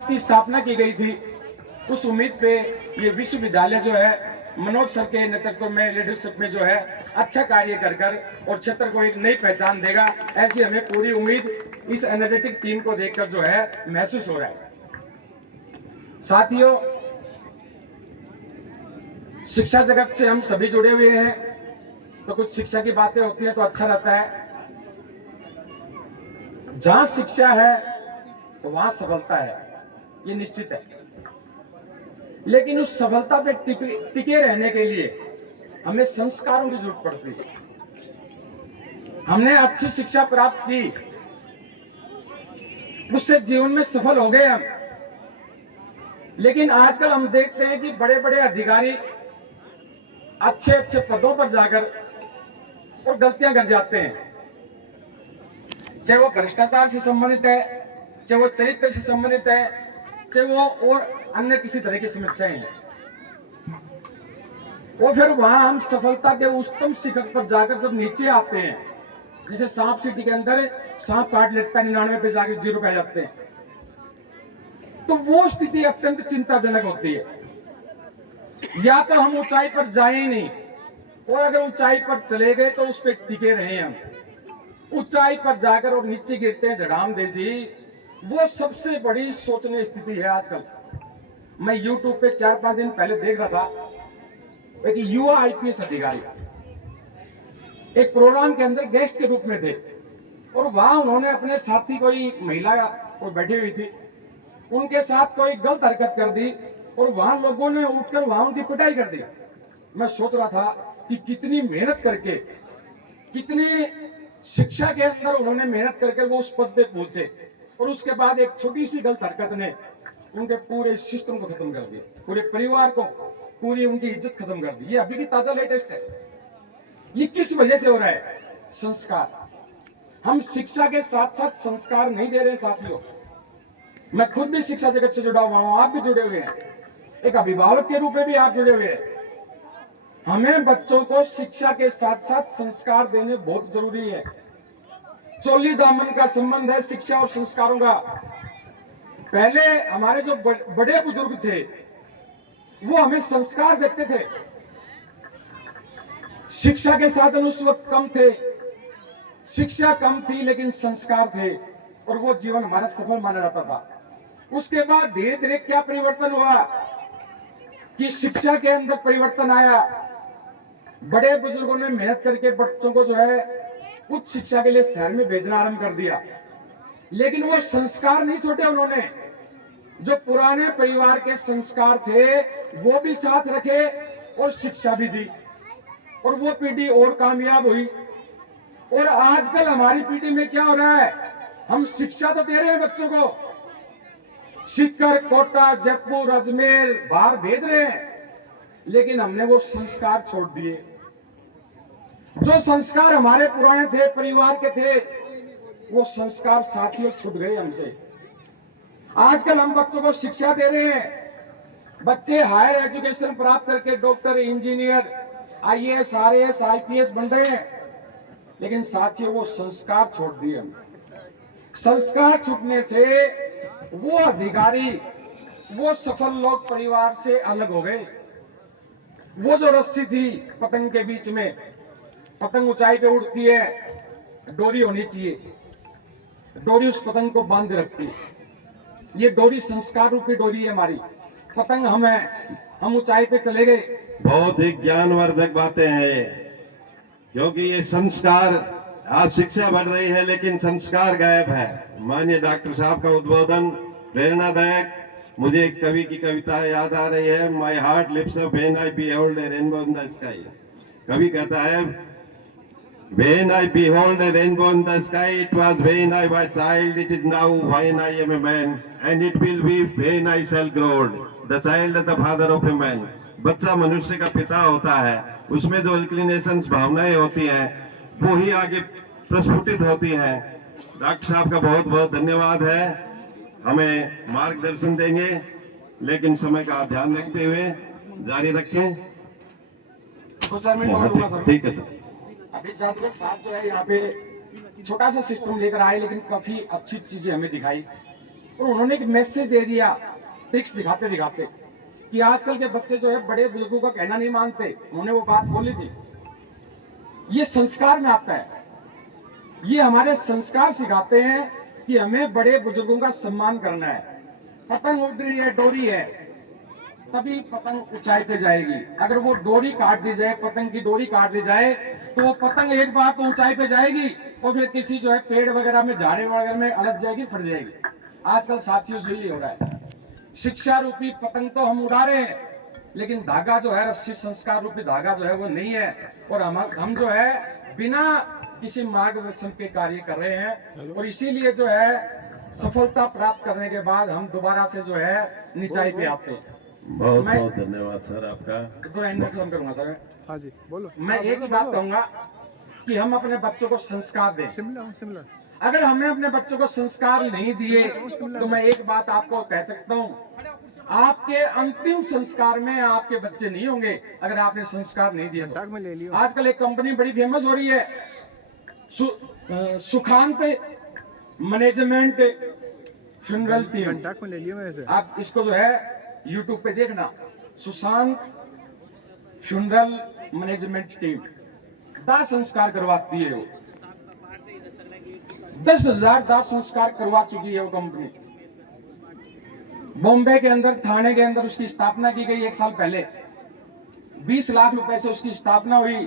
की स्थापना की गई थी, उस उम्मीद पे ये विश्वविद्यालय जो है मनोज सर के नेतृत्व में लीडरशिप में जो है अच्छा कार्य कर कर और क्षेत्र को एक नई पहचान देगा, ऐसी हमें पूरी उम्मीद इस एनर्जेटिक टीम को देखकर जो है महसूस हो रहा है। साथियों, शिक्षा जगत से हम सभी जुड़े हुए हैं, तो कुछ शिक्षा की बातें होती हैं तो अच्छा रहता है। जहां शिक्षा है वहां सफलता है, ये निश्चित है। लेकिन उस सफलता पे टिके रहने के लिए हमें संस्कारों की जरूरत पड़ती है। हमने अच्छी शिक्षा प्राप्त की, उससे जीवन में सफल हो गए हम, लेकिन आजकल हम देखते हैं कि बड़े बड़े अधिकारी अच्छे अच्छे पदों पर जाकर और गलतियां कर जाते हैं, चाहे वो भ्रष्टाचार से संबंधित है, चाहे वो चरित्र से संबंधित है, चाहे वो और अन्य किसी तरह की समस्याएं हैं। और फिर वहां हम सफलता के उच्चतम शिखर पर जाकर जब नीचे आते हैं, जैसे सांप सीढ़ी के अंदर सांप काट लेता है 99 पे जाकर 0 पे आ जाते हैं, तो वो स्थिति अत्यंत चिंताजनक होती है। या तो हम ऊंचाई पर जाए ही नहीं, और अगर ऊंचाई पर चले गए तो उस पर टिके रहे हम। ऊंचाई पर जाकर और नीचे गिरते हैं धड़ाम देसी, वो सबसे बड़ी सोचनीय स्थिति है आजकल। मैं YouTube पे 4-5 दिन पहले देख रहा था, एक युवा IPS अधिकारी एक प्रोग्राम के अंदर गेस्ट के रूप में थे, और वहां उन्होंने अपने साथी, कोई महिला कोई बैठी हुई थी, उनके साथ कोई गलत हरकत कर दी, और वहां लोगों ने उठकर वहां उनकी पिटाई कर दी। मैं सोच रहा था कि कितनी मेहनत करके, कितनी शिक्षा के अंदर उन्होंने मेहनत करके वो उस पद पे पहुंचे, और उसके बाद एक छोटी सी गलत हरकत ने उनके पूरे सिस्टम को खत्म कर दिया, पूरे परिवार को, पूरी उनकी इज्जत खत्म कर दी। ये अभी की ताजा लेटेस्ट है। ये किस वजह से हो रहा है? संस्कार। हम शिक्षा के साथ साथ संस्कार नहीं दे रहे साथियों। मैं खुद भी शिक्षा जगत से जुड़ा हुआ हूं, आप भी जुड़े हुए हैं, एक अभिभावक के रूप में भी आप जुड़े हुए हैं। हमें बच्चों को शिक्षा के साथ साथ संस्कार देने बहुत जरूरी है। चोली दामन का संबंध है शिक्षा और संस्कारों का। पहले हमारे जो बड़े बुजुर्ग थे वो हमें संस्कार देते थे। शिक्षा के साधन उस वक्त कम थे, शिक्षा कम थी लेकिन संस्कार थे, और वो जीवन हमारा सफल माना जाता था। उसके बाद धीरे धीरे क्या परिवर्तन हुआ कि शिक्षा के अंदर परिवर्तन आया। बड़े बुजुर्गों ने मेहनत करके बच्चों को जो है उच्च शिक्षा के लिए शहर में भेजना आरंभ कर दिया, लेकिन वो संस्कार नहीं छोड़े उन्होंने। जो पुराने परिवार के संस्कार थे वो भी साथ रखे और शिक्षा भी दी, और वो पीढ़ी और कामयाब हुई। और आजकल हमारी पीढ़ी में क्या हो रहा है? हम शिक्षा तो दे रहे हैं बच्चों को, सीकर, कोटा, जयपुर, अजमेर बाहर भेज रहे हैं, लेकिन हमने वो संस्कार छोड़ दिए। जो संस्कार हमारे पुराने थे, परिवार के थे, वो संस्कार साथियों छूट गए हमसे। आजकल हम बच्चों को शिक्षा दे रहे हैं, बच्चे हायर एजुकेशन प्राप्त करके doctor, engineer, IAS, RAS, IPS बन रहे हैं, लेकिन साथियों वो संस्कार छोड़ दिए हम। संस्कार छूटने से वो अधिकारी, वो सफल लोग परिवार से अलग हो गए। वो जो रस्सी थी पतंग के बीच में, पतंग ऊंचाई पे उड़ती है, डोरी होनी चाहिए, डोरी उस पतंग को बांध रखती है। ये डोरी संस्कार रूपी डोरी है हमारी। पतंग हम है, हम ऊंचाई पे चले गए। बहुत ही ज्ञानवर्धक बातें हैं ये, क्योंकि ये संस्कार, आज शिक्षा बढ़ रही है लेकिन संस्कार गायब है। माननीय डॉक्टर साहब का उद्बोधन प्रेरणादायक। मुझे एक कवि की कविता याद आ रही है, my heart lifts up when I behold a rainbow in the sky. कवि कहता है, when I behold a rainbow in the sky, it was when I was child, it is now when I am a man, and it will be when I shall grow old. The child is the father of a man. बच्चा मनुष्य का पिता होता है, उसमें जो inclinations, भावनाएं होती हैं, वो ही आगे प्रस्फुटित होती हैं। डॉक्टर साहब का बहुत बहुत धन्यवाद है, हमें मार्गदर्शन देंगे, लेकिन समय का ध्यान रखते हुए जारी रखें। तो सर मैं बोलूंगा सर। ठीक है सर। अभी जादूगर साहब जो है यहाँ पे छोटा सा सिस्टम लेकर आए, लेकिन काफी अच्छी चीजें हमें दिखाई, और उन्होंने एक मैसेज दे दिया पिक्स दिखाते दिखाते कि आजकल के बच्चे जो है बड़े बुजुर्गों का कहना नहीं मानते। उन्होंने वो बात बोली थी। ये संस्कार में आता है, ये हमारे संस्कार सिखाते हैं कि हमें बड़े बुजुर्गों का सम्मान करना है। पतंग उड़ रही है, डोरी है, तभी पतंग ऊंचाई पे जाएगी। अगर वो डोरी काट दी जाए, पतंग की डोरी काट दी जाए, तो वो पतंग एक बार तो ऊंचाई पे जाएगी और फिर किसी जो है पेड़ वगैरह में, झाड़ी वगैरह में अलग जाएगी, फट जाएगी। आजकल साथियों यही हो रहा है। शिक्षा रूपी पतंग तो हम उड़ा रहे हैं, लेकिन धागा जो है, रस्सी संस्कार रूपी धागा जो है वो नहीं है। और हम जो है बिना किसी मार्गदर्शन के कार्य कर रहे हैं, और इसीलिए जो है सफलता प्राप्त करने के बाद हम दोबारा से जो है नीचाई पे आते हैं। बहुत बहुत धन्यवाद सर आपका। तो इंट्रोडक्शन करूंगा सर। हाँ जी बोलो। मैं एक ही बात कहूंगा कि हम अपने बच्चों को संस्कार दें। सिमला अगर हमने अपने बच्चों को संस्कार नहीं दिए तो मैं एक बात आपको कह सकता हूं, आपके अंतिम संस्कार में आपके बच्चे नहीं होंगे अगर आपने संस्कार नहीं दिए तो। आजकल एक कंपनी बड़ी फेमस हो रही है, सुखांत मैनेजमेंट फ्यूनरल टीम। आप इसको जो है यूट्यूब पे देखना, सुशांत फ्यूनरल मैनेजमेंट टीम। दाह संस्कार करवाती है वो, 10,000 दाह संस्कार करवा चुकी है वो कंपनी। बॉम्बे के अंदर, थाने के अंदर उसकी स्थापना की गई 1 साल पहले। 20 लाख रुपए से उसकी स्थापना हुई।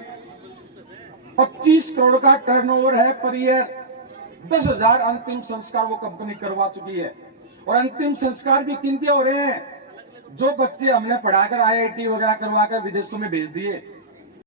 25 करोड़ का टर्नओवर है पर ईयर। 10,000 अंतिम संस्कार वो कंपनी करवा चुकी है। और अंतिम संस्कार भी किनके हो रहे हैं? जो बच्चे हमने पढ़ाकर IIT वगैरह करवाकर विदेशों में भेज दिए,